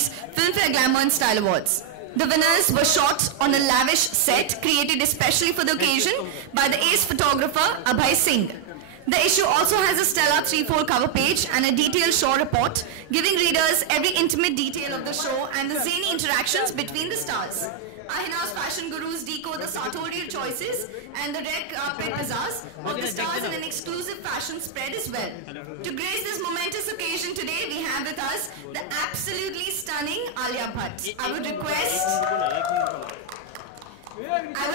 Elyx filmfare Glamour and Style Awards. The winners were shot on a lavish set created especially for the occasion by the ace photographer Abhay Singh. The issue also has a stellar 3-4 cover page and a detailed show report, giving readers every intimate detail of the show and the zany interactions between the stars. Ahina's fashion gurus decode the sartorial choices and the red carpet bazaars of the stars in an exclusive fashion spread as well. To grace this momentous occasion today, we have with us the absolutely stunning Alia Bhatt. I would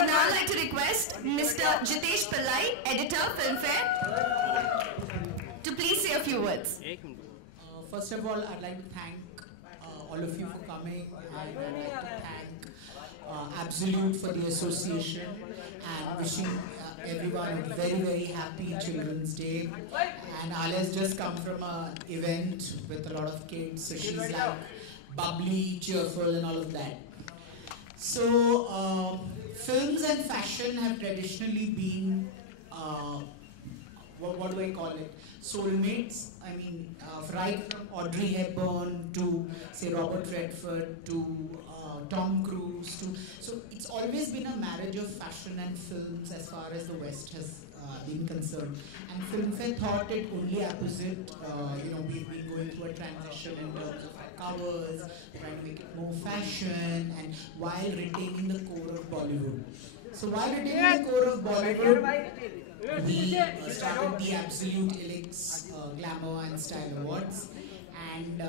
now like to request Mr. Jitesh Pillai, editor, Filmfare, to please say a few words. First of all, I'd like to thank all of you for coming. I'd like to thank Absolut for the association and wishing everyone a very, very happy Children's Day. And Alia's just come from an event with a lot of kids, so she's like bubbly, cheerful and all of that. So, films and fashion have traditionally been, what do I call it, soulmates. I mean, right from Audrey Hepburn to, say, Robert Redford to Tom Cruise to, so it's always been a marriage of fashion and films as far as the West has been concerned. And Filmfare thought it only opposite. We've been going through a transition in terms of our covers, trying to make it more fashion, and while retaining the core of Bollywood. So while retaining the core of Bollywood, we started the Absolut Elyx Glamour and Style Awards, and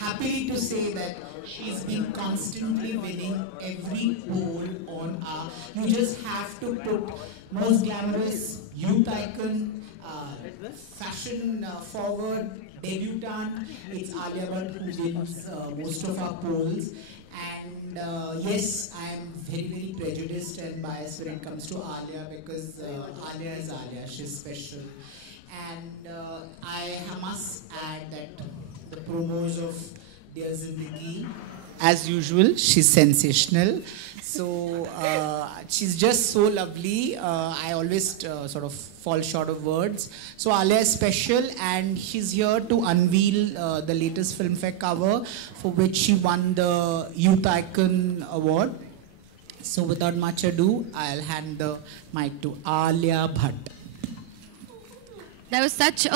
happy to say that she's been constantly winning every poll on our. You just have to put most glamorous youth icon, fashion forward debutante. It's Alia Bhatt who wins most of our polls. And yes, I am very, very prejudiced and biased when it comes to Alia because Alia is Alia, she's special. And I must add that the promos of Dear Zindagi, as usual, she's sensational. So she's just so lovely. I always sort of fall short of words. So Alia is special and she's here to unveil the latest Filmfare cover for which she won the Youth Icon Award. So without much ado, I'll hand the mic to Alia Bhatt. That was such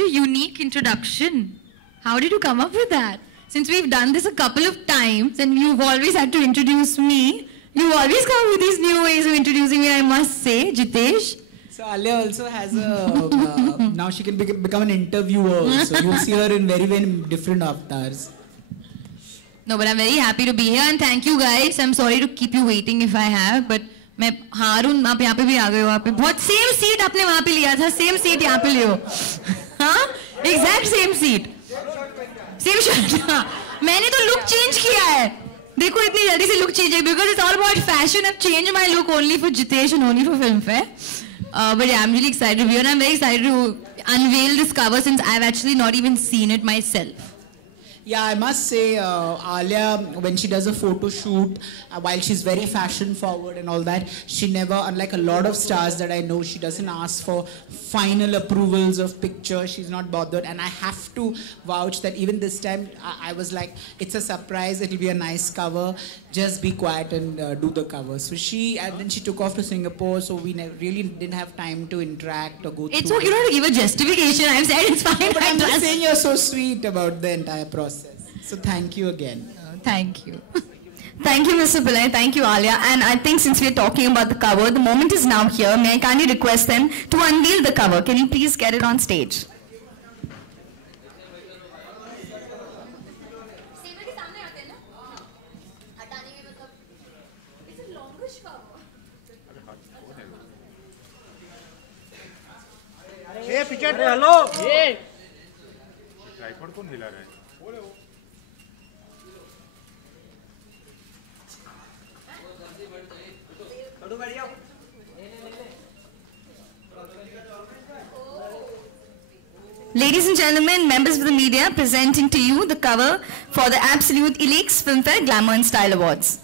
a unique introduction. How did you come up with that? Since we've done this a couple of times and you've always had to introduce me, you always come up with these new ways of introducing me, I must say, Jitesh. So Alia also has a, now she can become an interviewer, so you'll see her in very, very different avatars. No, but I'm very happy to be here and thank you guys. I'm sorry to keep you waiting if I have, but मैं हारून आप यहाँ पे भी आ गए हो आप पे बहुत same seat आपने वहाँ पे लिया था same seat यहाँ पे लियो हाँ exact same seat same shirt हाँ मैंने तो look change किया है देखो इतनी जल्दी से look change है because it's all about fashion. I've changed my look only for Jitesh and only for Filmfare. But yeah, I'm really excited to be here and I'm very excited to unveil this cover since I've actually not even seen it myself. Yeah, I must say, Alia, when she does a photo shoot, while she's very fashion forward and all that, she never, unlike a lot of stars that I know, she doesn't ask for final approvals of pictures. She's not bothered. And I have to vouch that even this time, I was like, it's a surprise. It'll be a nice cover. Just be quiet and do the cover. So and then she took off to Singapore, so we really didn't have time to interact or go through. It's okay, you don't have to give a justification. I've said it's fine. But I'm just saying you're so sweet about the entire process. So thank you again. Thank you. Thank you, Mr. Pillai. Thank you, Alia. And I think since we're talking about the cover, the moment is now here. May I kindly request them to unveil the cover? Can you please get it on stage? Hey, picture. Hello. Hey. Tripod कौन हिला रहा है? Ladies and gentlemen, members of the media, presenting to you the cover for the Absolut Elyx filmfare Glamour and Style Awards.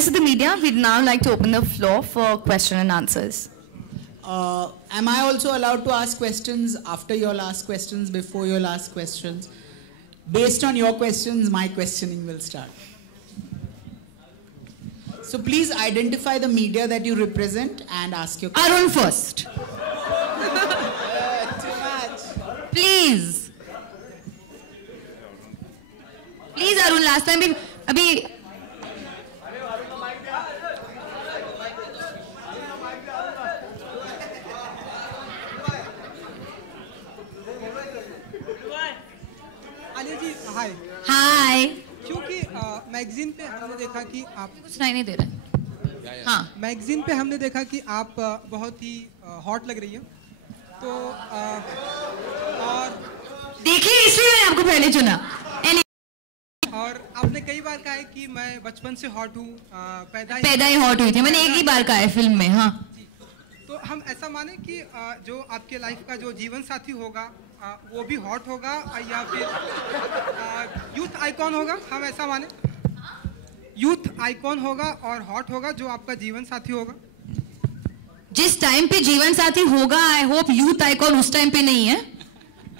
members of the media, we'd now like to open the floor for question and answers. Am I also allowed to ask questions after you'll ask questions, before you'll ask questions? Based on your questions, my questioning will start. So please identify the media that you represent and ask your questions. Arun first. Too much. Please. Please, Arun, last time abhi Alia जी हाय हाय क्योंकि magazine पे हमने देखा कि आप कुछ सुनाई नहीं दे रहा है। हाँ मैगजीन पे हमने देखा कि आप बहुत ही हॉट लग रही हैं तो और देखिए इसलिए मैंने आपको पहले चुना। और आपने कई बार कहा है कि मैं बचपन से हॉट हूँ पैदा ही हॉट हुई थी, मैंने एक ही बार कहा है फिल्म में। हाँ तो हम ऐसा माने कि जो आपके लाइफ का जो जीवन साथी होगा वो भी हॉट होगा या फिर यूथ आइकॉन होगा, हम ऐसा माने यूथ आइकॉन होगा और हॉट होगा जो आपका जीवन साथी होगा। जिस टाइम पे जीवन साथी होगा, आई होप यूथ आइकॉन उस टाइम पे नहीं है,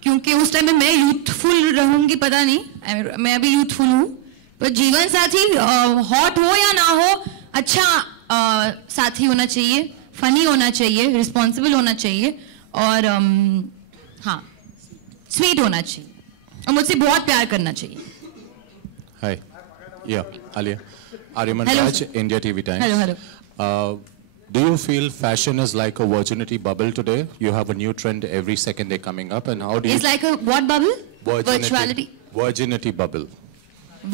क्योंकि उस टाइम पे मैं यूथफुल रहूंगी पता नहीं, मैं अभी यूथफुल हूँ। पर जीवन साथी हॉट हो या ना हो, अच्छा साथी होना चाहिए, फनी होना चाहिए, रिस्पॉन्सिबल होना चाहिए और हाँ स्वीट होना चाहिए और मुझसे बहुत प्यार करना चाहिए। Hi, yeah, Alia. Aryaman Hello. Raj, India TV Times. Hello. Do you feel fashion is like a virginity bubble today? You have a new trend every second day coming up, and how do you? It's like a what bubble? Virtuality. Virginity bubble.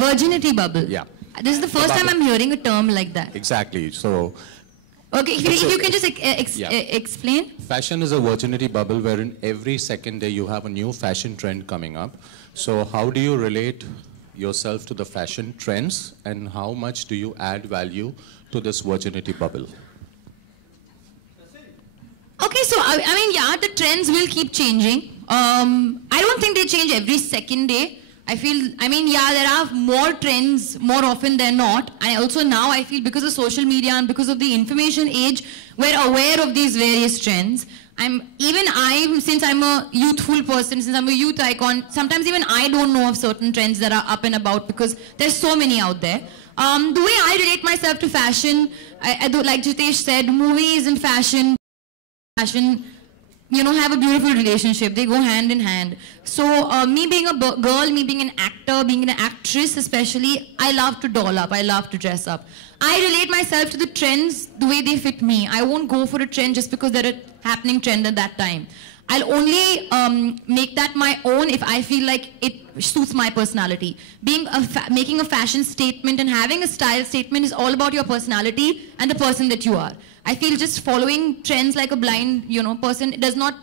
Virginity bubble. Yeah. This is the first time I'm hearing a term like that. Exactly. So. Okay, if you can just explain. Fashion is a virginity bubble wherein every second day you have a new fashion trend coming up. So how do you relate yourself to the fashion trends and how much do you add value to this virginity bubble? Okay, so I mean, yeah, the trends will keep changing. I don't think they change every second day. I mean, yeah, there are more trends more often than not. And also now I feel because of social media and because of the information age, we're aware of these various trends. Since I'm a youthful person, since I'm a youth icon, sometimes even I don't know of certain trends that are up and about because there's so many out there. The way I relate myself to fashion, like Jitesh said, movies and fashion, you know, have a beautiful relationship. They go hand in hand. So me being a girl, me being an actor, being an actress especially, I love to doll up. I love to dress up. I relate myself to the trends the way they fit me. I won't go for a trend just because they're a happening trend at that time. I'll only make that my own if I feel like it suits my personality. Making a fashion statement and having a style statement is all about your personality and the person that you are. I feel just following trends like a blind, person does not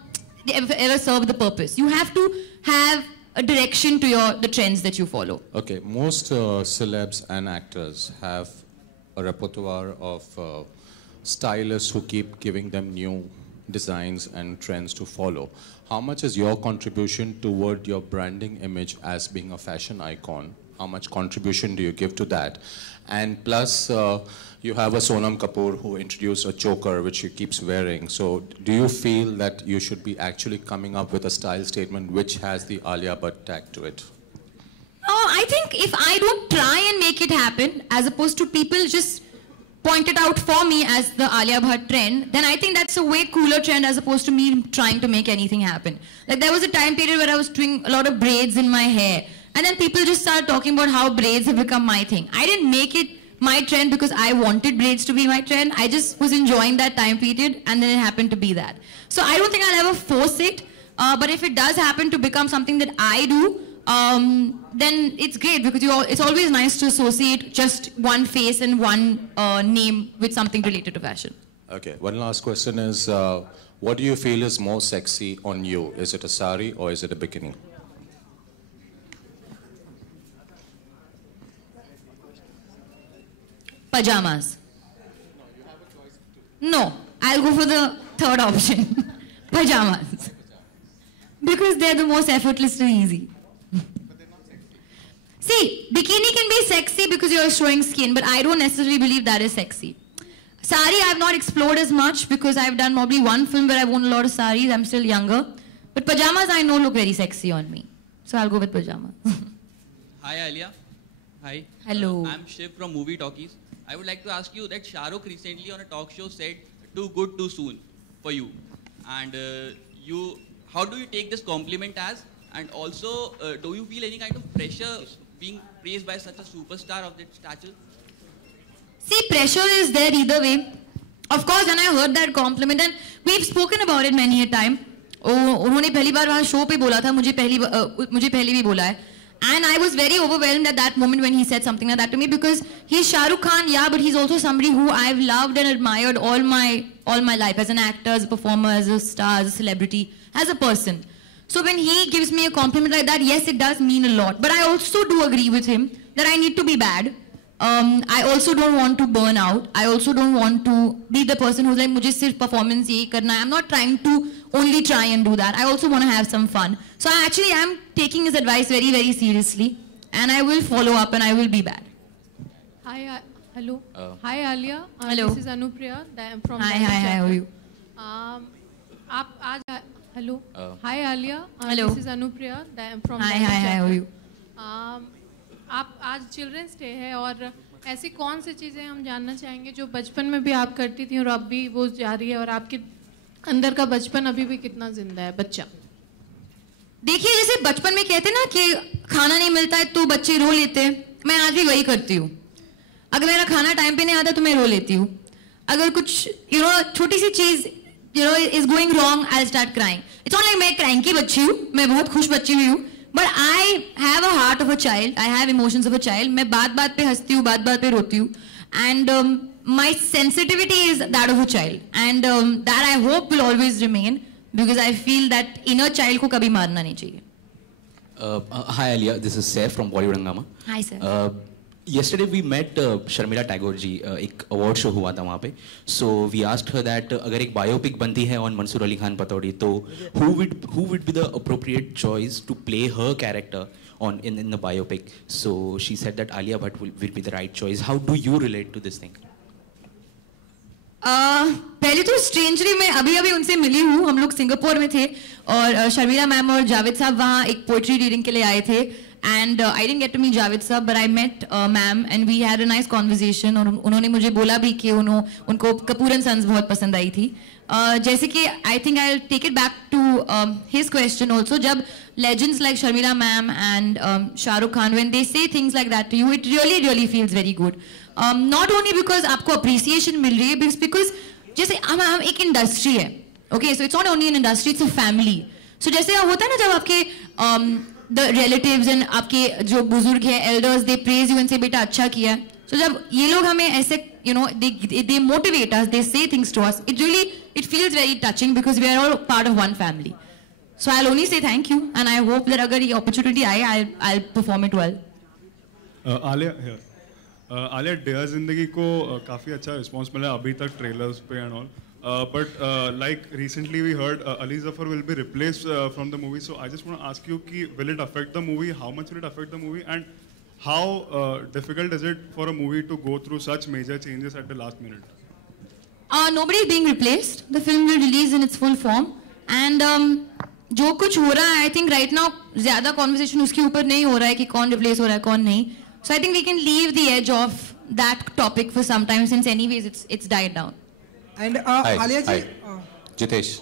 ever serve the purpose. You have to have a direction to the trends that you follow. Okay, most celebs and actors have a repertoire of stylists who keep giving them new designs and trends to follow. How much is your contribution toward your branding image as being a fashion icon? How much contribution do you give to that? And plus, you have a Sonam Kapoor who introduced a choker which she keeps wearing. So do you feel that you should be actually coming up with a style statement which has the Alia Bhatt tag to it? I think if I don't try and make it happen, as opposed to people just point it out for me as the Alia Bhatt trend, then I think that's a way cooler trend as opposed to me trying to make anything happen. Like there was a time period where I was doing a lot of braids in my hair, and then people just started talking about how braids have become my thing. I didn't make it my trend because I wanted braids to be my trend. I just was enjoying that time period, and then it happened to be that. So I don't think I'll ever force it, but if it does happen to become something that I do, then it's great because it's always nice to associate just one face and one name with something related to fashion. Okay, one last question is, what do you feel is more sexy on you? Is it a sari or is it a bikini? Pajamas. No, I'll go for the third option. Pajamas. Because they're the most effortlessly easy. See, bikini can be sexy because you're showing skin, but I don't necessarily believe that is sexy. Sari I've not explored as much because I've done probably one film where I've worn a lot of saris. I'm still younger. But pajamas I know look very sexy on me. So I'll go with pajamas. Hi Alia. Hi. Hello. I'm Shiv from Movie Talkies. I would like to ask you that Shah Rukh recently on a talk show said too good too soon for you. And how do you take this compliment as? And also, do you feel any kind of pressure being praised by such a superstar of that stature? See, pressure is there either way. Of course, when I heard that compliment, and we've spoken about it many a time. उन्होंने पहली बार वहाँ show पे बोला था, मुझे पहले भी बोला है. And I was very overwhelmed at that moment when he said something like that to me because he's Shah Rukh Khan, yeah, but he's also somebody who I've loved and admired all my life as an actor, as a performer, as a star, as a celebrity, as a person. So when he gives me a compliment like that, yes, it does mean a lot. But I also do agree with him that I need to be bad. I also don't want to burn out. I also don't want to be the person who's like, मुझे सिर्फ performance यही करना है. I'm not trying to only try and do that. I also want to have some fun. So I actually am taking his advice very, very seriously. And I will follow up and I will be bad. Hi, hello. Hi, Alia. Hello. This is Anupriya from Hi, how are you? Hello. Hi, Alia. Hello. This is Anupriya from Hi, how are you? आप आज children's day है और ऐसी कौन सी चीज़ें हम जानना चाहेंगे जो बचपन में भी आप करती थी और अब भी वो जारी है और आपके अंदर का बचपन अभी भी कितना जिंदा है बच्चा? देखिए जैसे बचपन में कहते ना कि खाना नहीं मिलता है तो बच्चे रो लेते हैं, मैं आज भी वही करती हूँ. अगर मेरा खाना टाइम पे नहीं आता तो मैं रो लेती हूँ. अगर कुछ छोटी सी चीज is going wrong, I'll start crying. It's not like मैं cranky बच्ची हूँ, मैं बहुत खुश बच्ची भी हूँ. But I have a heart of a child. I have emotions of a child. मैं बात पे हंसती हूँ, बात पे रोती हूँ. And my sensitivity is that of a child. And that I hope will always remain because I feel that inner child को कभी मारना नहीं चाहिए. Hi Alia, this is Saif from Bollywood Hungama. Hi sir. Yesterday we met Sharmila Tagore ji, एक award show हुआ था वहाँ पे. So we asked her that अगर एक biopic बनती है on Mansoor Ali Khan Patodi, तो who would be the appropriate choice to play her character in the biopic? So she said that Alia Bhatt will be the right choice. How do you relate to this thing? पहले तो strangely मैं अभी उनसे मिली हूँ. हम लोग Singapore में थे और शर्मिला मैम और जावेद साहब वहाँ एक पोइट्री रीडिंग के लिए आए थे. And I didn't get to meet Javed sir, but I met ma'am and we had a nice conversation. और उन्होंने मुझे बोला भी कि उनको कपूर एंड सन्स बहुत पसंद आई थी. जैसे कि I think I'll take it back to his question also. जब legends like Sharmila ma'am and Shah Rukh Khan, when they say things like that to you, it really feels very good. Not only because आपको appreciation मिल रही है, because जैसे हम एक industry है. Okay, so it's not only an industry, it's a family. So जैसे होता है ना जब आपके the relatives and आपके जो बुजुर्ग हैं elders, they praise you and say बेटा अच्छा किया. So जब ये लोग हमें ऐसे they motivate us, they say things to us, it feels very touching because we are all part of one family. So I'll only say thank you and I hope that अगर ये opportunity आए I'll perform it well. Alia dear Zindagi को काफ़ी अच्छा response मिला अभी तक trailers पे and all. But like recently we heard Ali Zafar will be replaced from the movie. So I just want to ask you, will it affect the movie? How much will it affect the movie? And how difficult is it for a movie to go through such major changes at the last minute? Nobody is being replaced. The film will release in its full form. And जो कुछ हो रहा है, I think right now ज़्यादा conversation उसके ऊपर नहीं हो रहा है कि कौन replace हो रहा है, कौन नहीं. So I think we can leave the edge of that topic for some time since anyways it's died down. And Alia ji, Jitesh.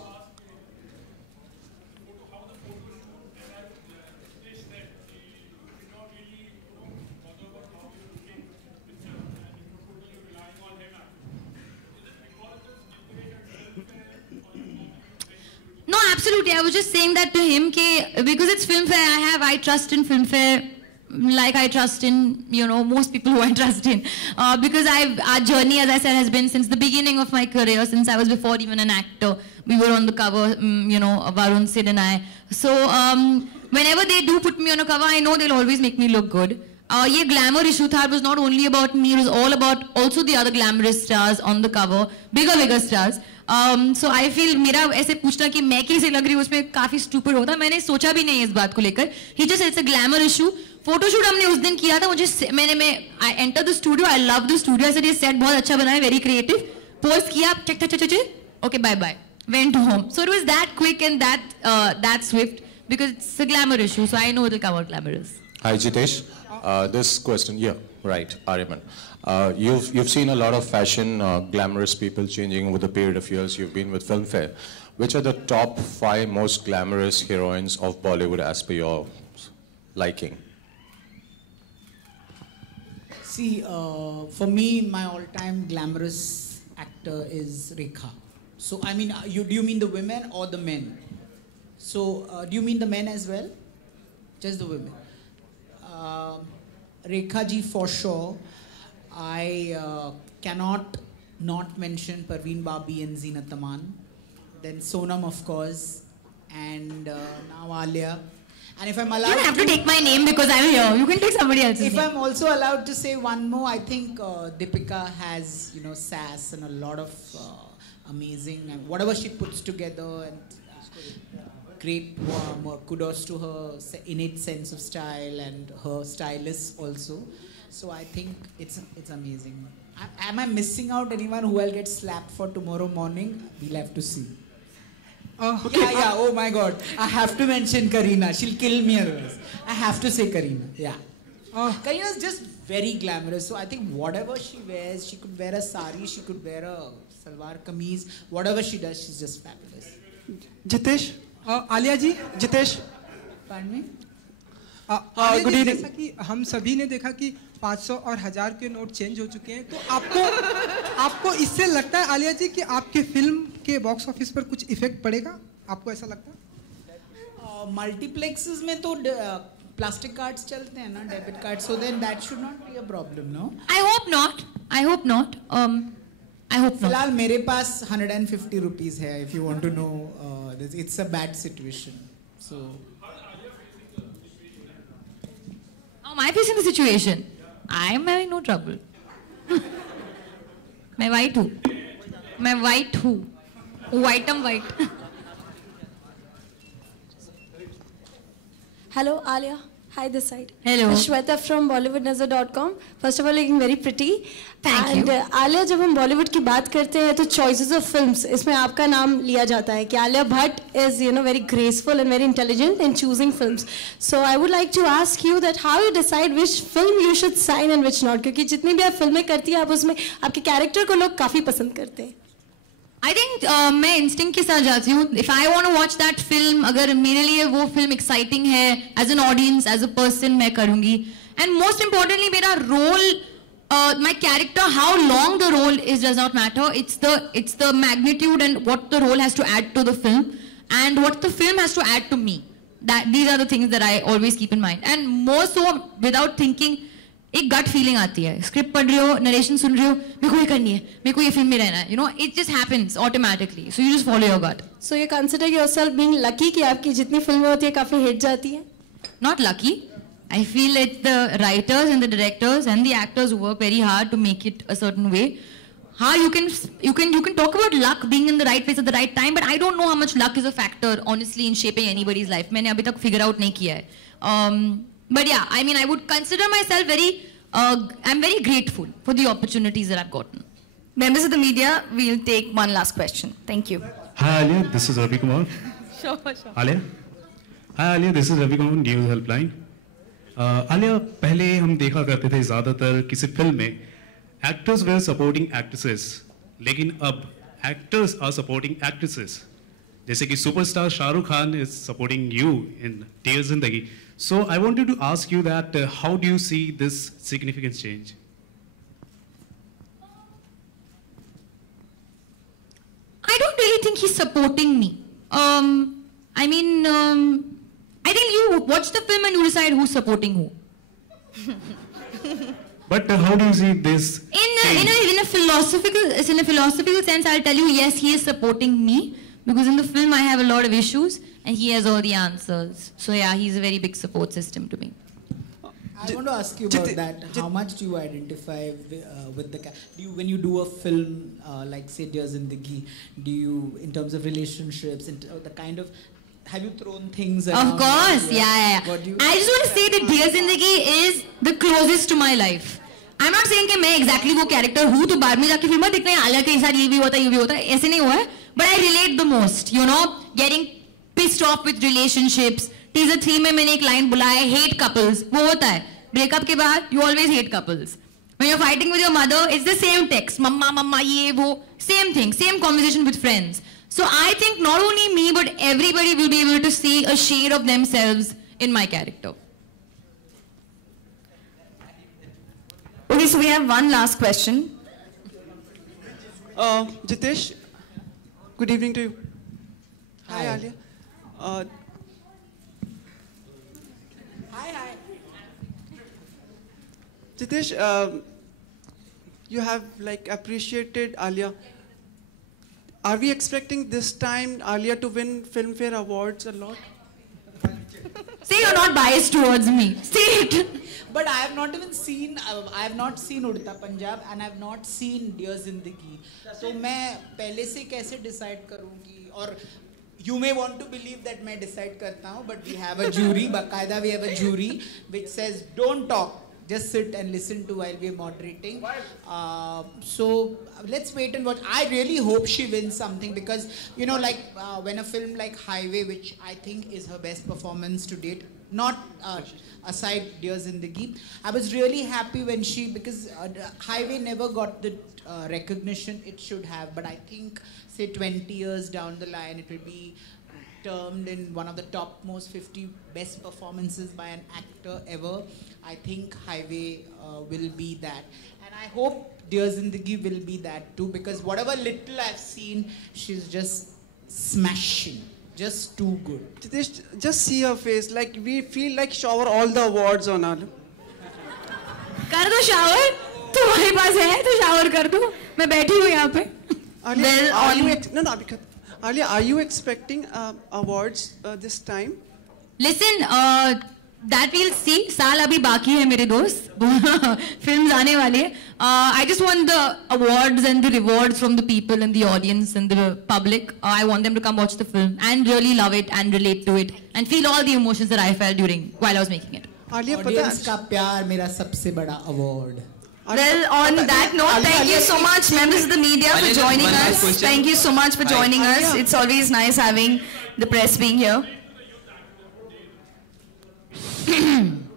No, absolutely. I was just saying that to him because it's filmfare, I trust in filmfare like I trust in, most people who I trust in. Because our journey, as I said, has been since the beginning of my career, since I was before even an actor. We were on the cover, Varun, Sid and I. So whenever they do put me on a cover, I know they'll always make me look good. Ye glamour issue tha, was not only about me, it was all about also the other glamorous stars on the cover, bigger stars. So I feel मेरा ऐसे पूछना कि मैं कैसे लग रही हूँ उसमें काफी stupid होता. मैंने सोचा भी नहीं इस बात को लेकर. He just said it's a glamour issue. Photoshoot हमने उस दिन किया था. I entered the studio. I love the studio. I said ये set बहुत अच्छा बना है, very creative. Post किया, check. Okay, bye. Went home. So it was that quick and that swift because it's a glamour issue. So I know it will come out glamorous. Hi, Jitesh. This question, yeah, right, Aryaman. You've seen a lot of fashion, glamorous people changing over the period of years you've been with Filmfare. Which are the top 5 most glamorous heroines of Bollywood as per your liking? See, for me, my all-time glamorous actor is Rekha. So, I mean, do you mean the women or the men? So, do you mean the men as well? Just the women. Rekha ji for sure. I cannot not mention Parveen Babi and Zeenat Aman. Then Sonam, of course, and now Alia. And if I'm allowed, you don't have to take my name because I'm here. You can take somebody else's If name. I'm also allowed to say one more, I think Deepika has, sass and a lot of amazing, and whatever she puts together, and great kudos to her innate sense of style and her stylists also. So I think it's amazing. Am I missing out anyone who will get slapped for tomorrow morning? We'll have to see. Okay. Yeah. Oh my God. I have to mention Kareena. She'll kill me otherwise. I have to say Kareena. Yeah. Kareena is just very glamorous. So I think whatever she wears, she could wear a sari, she could wear a salwar kameez. Whatever she does, she's just fabulous. Jitesh, Alia ji, Jitesh. Pardon me? Good evening. जैसा कि हम सभी ने देखा कि 500 और 1000 के note change हो चुके हैं, तो आपको इससे लगता है आलिया जी कि आपके फिल्म के बॉक्स ऑफिस पर कुछ इफेक्ट पड़ेगा? आपको ऐसा लगता है? मल्टीप्लेक्सेस में तो प्लास्टिक कार्ड्स चलते हैं ना, debit card, so then that should not be a problem, no? I hope not. I hope not. फिलहाल मेरे पास 150 rupees है. If you want to know, it's a bad situation. So. How am I facing the situation? I am having no trouble. मैं white हूँ. मैं white हूँ. White am white. Hello, Alia. Hi, this side. Hello. Shweta from BollywoodNazar.com. First of all, looking very pretty. Thank you. Alia, जब हम बॉलीवुड की बात करते हैं तो choices of films इसमें आपका नाम लिया जाता है कि Alia Bhatt is very graceful and very intelligent in choosing films. So I would like to ask you that how you decide which film you should sign and which not, क्योंकि जितनी भी आप फिल्में करती हैं आप उसमें आपके कैरेक्टर को लोग काफी पसंद करते हैं. I think मैं instinct के साथ जाती हूँ. If I want to watch that film, अगर मेरे लिए वो film exciting है, as an audience, as a person, मैं करूँगी. And most importantly, मेरा role, my character, how long the role is does not matter. It's the magnitude and what the role has to add to the film, and what the film has to add to me. These are the things that I always keep in mind. And more so, without thinking, एक gut feeling आती है. Script पढ़ रही हो, narration सुन रही हो, मेरे को ये करनी है, मेरे को ये फिल्म में रहना है. It just happens automatically. So you just follow your gut. So you consider yourself being lucky कि आपकी जितनी फिल्में होती है काफी हिट जाती हैं? Not lucky. I feel it's the writers and the directors and the actors who work very hard to make it a certain way. You can talk about luck being in the right place at the right time, but I don't know how much luck is a factor honestly in shaping anybody's life. मैंने अभी तक figure out नहीं किया है. But yeah, I mean, I would consider myself I'm very grateful for the opportunities that I've gotten. Members of the media, we'll take one last question. Thank you. Hi Alia, this is Ravi Kumar. Sure. Alia? Hi Alia, this is Ravi Kumar, News Helpline. Alia, पहले हम देखा करते थे ज़्यादातर किसी film में actors were supporting actresses, लेकिन अब actors are supporting actresses. जैसे कि superstar Shahrukh Khan is supporting you in Dear Zindagi. So I wanted to ask you that how do you see this significant change? I don't really think he's supporting me. I mean, I think you watch the film and you decide who's supporting who. But how do you see this? In a philosophical sense, I'll tell you, yes, he is supporting me. Because in the film I have a lot of issues and he has all the answers. So yeah, he's a very big support system to me. I want to ask you about that. How much do you identify with the... when you do a film like say Dear Zindagi, do you, in terms of relationships, and the kind of have you thrown things around? Of course, yeah. What do you? I just want to say that Dear Zindagi is the closest to my life. I'm not saying कि मैं exactly वो character हूँ तो बाद में जाके film में दिखने आलिया के साथ ये भी होता है ऐसे नहीं हुआ है. But I relate the most, you know, getting pissed off with relationships. Teaser 3 में मैंने एक line बुलाया है, hate couples. वो होता है. Breakup के बाद you always hate couples. When you're fighting with your mother, it's the same text. Mama, ye, wo. Same thing. Same conversation with friends. So I think not only me, but everybody will be able to see a shade of themselves in my character. Okay, so we have one last question. Jitesh, good evening to you. Hi, Alia. Hi. Jitesh, you have like appreciated Alia. Are we expecting this time Alia to win Filmfare Awards a lot? Say you're not biased towards me. Say it. But I have not even seen, I have not seen Udta Punjab and I have not seen Dear Zindagi. So मैं पहले से कैसे decide करूँगी? और you may want to believe that मैं decide करता हूँ, but we have a jury, बाकायदा we have a jury which says don't talk. Just sit and listen to while we're moderating. So let's wait and watch. I really hope she wins something because, you know, like when a film like Highway, which I think is her best performance to date, not aside Dear Zindagi, I was really happy when because Highway never got the recognition it should have. But I think, say 20 years down the line, it will be termed in one of the topmost 50 best performances by an actor ever. I think Highway will be that. And I hope Dear Zindagi will be that too, because whatever little I've seen, she's just smashing. Just too good. Just see her face. Like, we feel like shower all the awards on her. कर दो shower. तुम्हारे पास है तो shower कर दो. मैं बैठी हूँ यहाँ पे. Alia, are you expecting awards this time? Listen, that we'll see. साल अभी बाकी है मेरे दोस्त. Films आने वाले. I just want the awards and the rewards from the people and the audience and the public. I want them to come watch the film and really love it and relate to it and feel all the emotions that I felt while I was making it. Audience का प्यार मेरा सबसे बड़ा award. Well, on that note, thank you so much, members of the media, for joining us. Thank you so much for joining us. It's always nice having the press being here. Being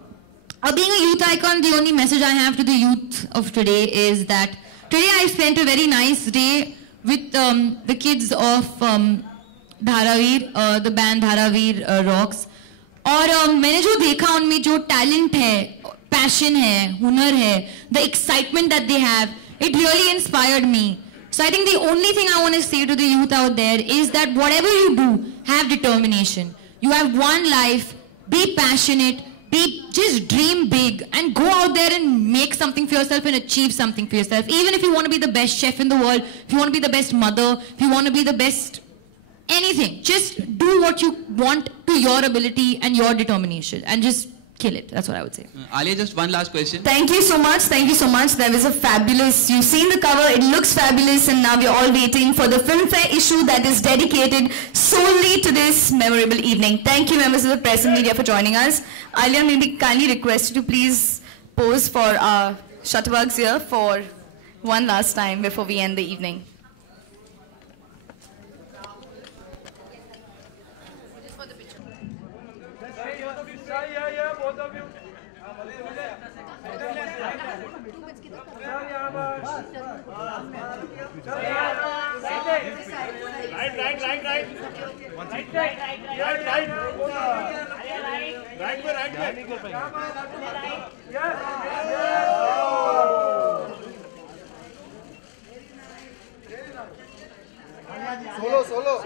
a youth icon, the only message I have to the youth of today is that today I spent a very nice day with the kids of Dharaveer, the band Dharaveer Rocks. और मैंने जो देखा उनमें जो talent है, passion है, हुनर है, the excitement that they have, it really inspired me. So I think the only thing I want to say to the youth out there is that whatever you do, have determination. You have one life, be passionate, just dream big and go out there and make something for yourself and achieve something for yourself. Even if you want to be the best chef in the world, if you want to be the best mother, if you want to be the best anything, just do what you want to your ability and your determination and just kill it. That's what I would say. Alia, just one last question. Thank you so much. Thank you so much. There was a fabulous, you've seen the cover, it looks fabulous, and now we're all waiting for the Filmfare issue that is dedicated solely to this memorable evening. Thank you, members of the press and media, for joining us. Alia, may we kindly request you to please pose for our shutterbugs here for one last time before we end the evening. Solo.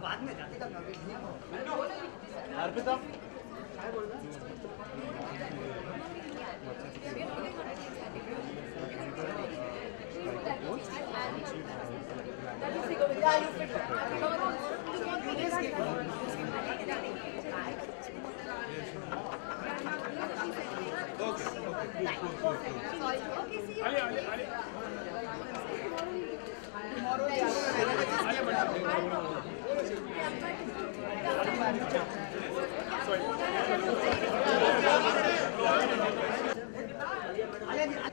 बाद में जाते अर्पिता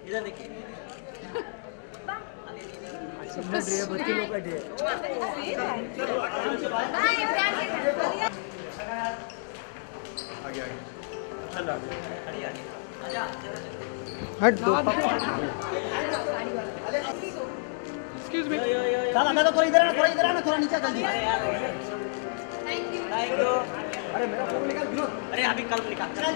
इधर देखिए बच्चे लोग का day आगे हट दो एक्सक्यूज मी चल अंदर थोड़ा इधर आना थोड़ा नीचे जल्दी थैंक यू अरे मेरा फोन निकाल विनोद अरे अभी कल निकाल चल